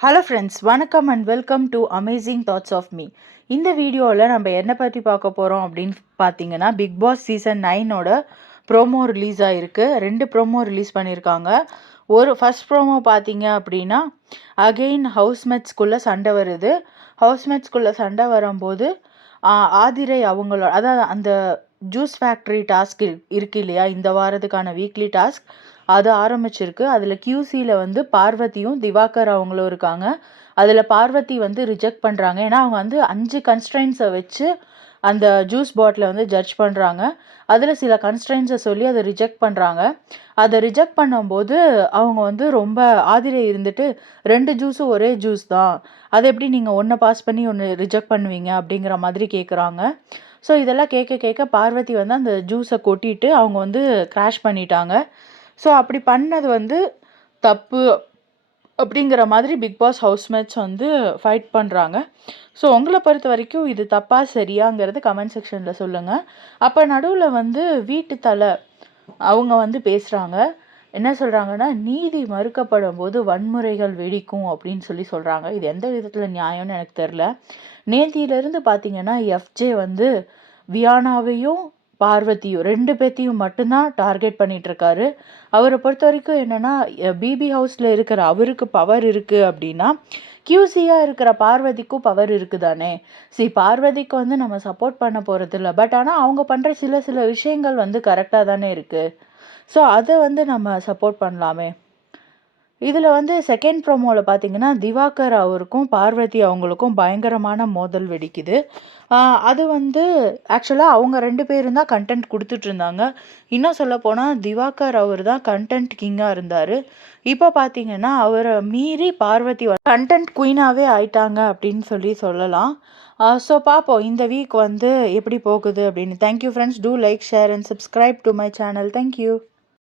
Hello friends, வணக்கம் and welcome to amazing thoughts of me. இந்த வீடியோவில் நம்ம என்ன பற்றி பார்க்க போகிறோம் அப்படின்னு பார்த்தீங்கன்னா, பிக் பாஸ் சீசன் 9ஓட ப்ரோமோ ரிலீஸ் ஆகிருக்கு. 2 ப்ரோமோ ரிலீஸ் பண்ணியிருக்காங்க. ஃபர்ஸ்ட் ப்ரோமோ பார்த்தீங்க அப்படின்னா, அகெயின் ஹவுஸ்மேட்ஸ்குள்ளே சண்டை வருது. ஹவுஸ்மேட்ஸ்குள்ளே சண்டை வரும்போது ஆதிரை அவங்களோட அதாவது அந்த ஜூஸ் ஃபேக்ட்ரி டாஸ்க் இருக்கு இல்லையா, இந்த வாரத்துக்கான வீக்லி டாஸ்க் அது ஆரம்பிச்சிருக்கு. அதில் கியூசியில் வந்து பார்வதியும் திவாகர் அவங்களும் இருக்காங்க. அதில் பார்வதி வந்து ரிஜெக்ட் பண்ணுறாங்க. ஏன்னா அவங்க வந்து 5 கன்ஸ்ட்ரைன்ஸை வச்சு அந்த ஜூஸ் பாட்டிலை வந்து ஜட்ஜ் பண்ணுறாங்க. அதில் சில கன்ஸ்ட்ரைன்ஸை சொல்லி அதை ரிஜெக்ட் பண்ணுறாங்க. அதை ரிஜெக்ட் பண்ணும்போது அவங்க வந்து ரொம்ப ஆதிரை இருந்துட்டு 2 ஜூஸும் ஒரே ஜூஸ் தான், அதை எப்படி நீங்கள் ஒன்றை பாஸ் பண்ணி ஒன்று ரிஜெக்ட் பண்ணுவீங்க அப்படிங்கிற மாதிரி கேட்குறாங்க. ஸோ இதெல்லாம் கேட்க பார்வதி வந்து அந்த ஜூஸை கொட்டிட்டு அவங்க வந்து கிராஷ் பண்ணிட்டாங்க. ஸோ அப்படி பண்ணது வந்து தப்பு அப்படிங்கிற மாதிரி பிக் பாஸ் ஹவுஸ்மேட்ஸ் வந்து ஃபைட் பண்ணுறாங்க. ஸோ உங்களை பொறுத்த வரைக்கும் இது தப்பா சரியாங்கிறது கமெண்ட் செக்ஷனில் சொல்லுங்கள். அப்போ நடுவில் வந்து வீட்டு தலை அவங்க வந்து பேசுகிறாங்க. என்ன சொல்கிறாங்கன்னா, நீதி மறுக்கப்படும் போது வன்முறைகள் வெடிக்கும் அப்படின்னு சொல்கிறாங்க. இது எந்த விதத்தில் நியாயம்னு எனக்கு தெரில. நேத்தியிலேருந்து பார்த்தீங்கன்னா எஃப்ஜே வந்து வியானாவையும் பார்வதியும் 2 பேத்தையும் மட்டும்தான் டார்கெட் பண்ணிகிட்ருக்காரு. அவரை பொறுத்த வரைக்கும் என்னென்னா, பிபி ஹவுஸில் இருக்கிற அவருக்கு பவர் இருக்குது அப்படின்னா, கியூசியாக இருக்கிற பார்வதிக்கும் பவர் இருக்குது தானே. பார்வதிக்கு வந்து நம்ம சப்போர்ட் பண்ண போகிறதில்ல. பட் ஆனால் அவங்க பண்ணுற சில விஷயங்கள் வந்து கரெக்டாக தானே இருக்குது. ஸோ அதை வந்து நம்ம சப்போர்ட் பண்ணலாமே. இதில் வந்து செகண்ட் ப்ரோமோவில் பார்த்தீங்கன்னா, திவாகர் அவருக்கும் பார்வதி அவங்களுக்கும் பயங்கரமான மோதல் வெடிக்குது. அது வந்து ஆக்சுவலாக அவங்க 2 பேரும் தான் கண்டென்ட் கொடுத்துட்ருந்தாங்க. இன்னும் சொல்லப்போனால் திவாகர் அவர் தான் கண்டென்ட் கிங்காக இருந்தார். இப்போ பார்த்தீங்கன்னா அவரை மீறி பார்வதி கண்டென்ட் குயினாகவே ஆயிட்டாங்க அப்படின்னு சொல்லலாம். ஸோ பார்ப்போம் இந்த வீக் வந்து எப்படி போகுது அப்படின்னு. Thank you friends. Do like, share and subscribe to my channel. Thank you.